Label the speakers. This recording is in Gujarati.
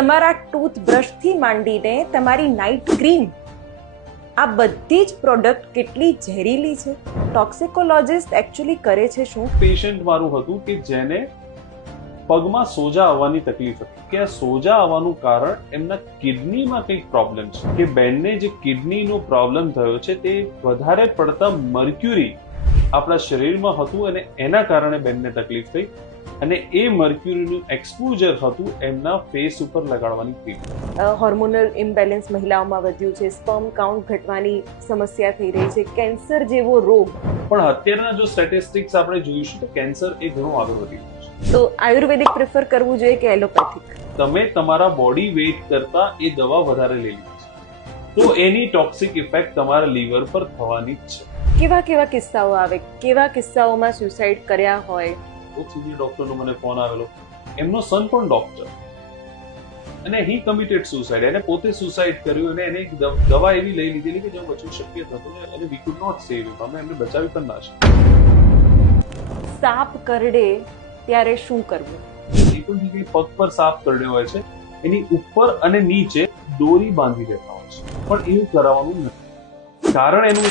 Speaker 1: તમારા ટૂથબ્રશથી માંડીને તમારી નાઇટ ક્રીમ, આ બધી જ પ્રોડક્ટ કેટલી ઝેરીલી છે? ટોક્સિકોલોજિસ્ટ એકચ્યુઅલી કરે છે શું?
Speaker 2: પેશન્ટ મારું હતું કે જેને પગમાં સોજા આવવાની તકલીફ હતી. કે આ સોજા આવવાનું કારણ એમના કિડનીમાં કંઈક પ્રોબ્લેમ છે. કે બેનને જે કિડનીનો પ્રોબ્લેમ થયો છે તે વધારે પડતા મર્ક્યુરી આપણા શરીરમાં હતું અને એના કારણે બેનને તકલીફ થઈ અને એ મર્ક્યુરીનું એક્સપોઝર હતું એમના ફેસ ઉપર લગાડવાની ક્રીમ
Speaker 1: હોર્મોનલ ઇમ્બેલેન્સ મહિલાઓમાં વધ્યું છે સ્પર્મ કાઉન્ટ ઘટવાની સમસ્યા થઈ રહી છે કેન્સર જેવો રોગ.
Speaker 2: પણ અત્યારના જો સ્ટેટિસ્ટિક્સ આપણે જોઈશું તો કેન્સર એ ઘણું આગળ વધી રહ્યું છે.
Speaker 1: તો આયુર્વેદિક પ્રિફર કરવું જોઈએ કે એલોપેથિક
Speaker 2: તમે તમારા બોડી વેઇટ કરતા એ દવા વધારે લઈ લો છો. તો એની ટોક્સિક ઇફેક્ટ તમારા લીવર પર થવાની જ છે.
Speaker 1: કેવા કેવા કિસ્સાઓ આવે? કેવા કિસ્સાઓમાં સુસાઇડ કર્યા હોય?
Speaker 2: બહુ સુધી ડોક્ટરનો મને ફોન આવેલો. એમનો સન પણ ડોક્ટર અને હી કમિટેડ સુસાઇડ એને પોતે સુસાઇડ કર્યું અને એને એક દવા એવી લઈ લીધેલી કે જે બચવું શક્ય થતું ને અને વી કુડ નોટ સેવ અમે એમને બચાવી પણ ના શકીએ
Speaker 1: સાપ કરડે ત્યારે શું કરવું?
Speaker 2: જે પણ જગ્યાએ પગ પર સાપ કરડ્યો હોય છે એની ઉપર અને નીચે દોરી બાંધી દેતા હોય છે. પણ એવું કરાવવાનું નથી. કારણ એનું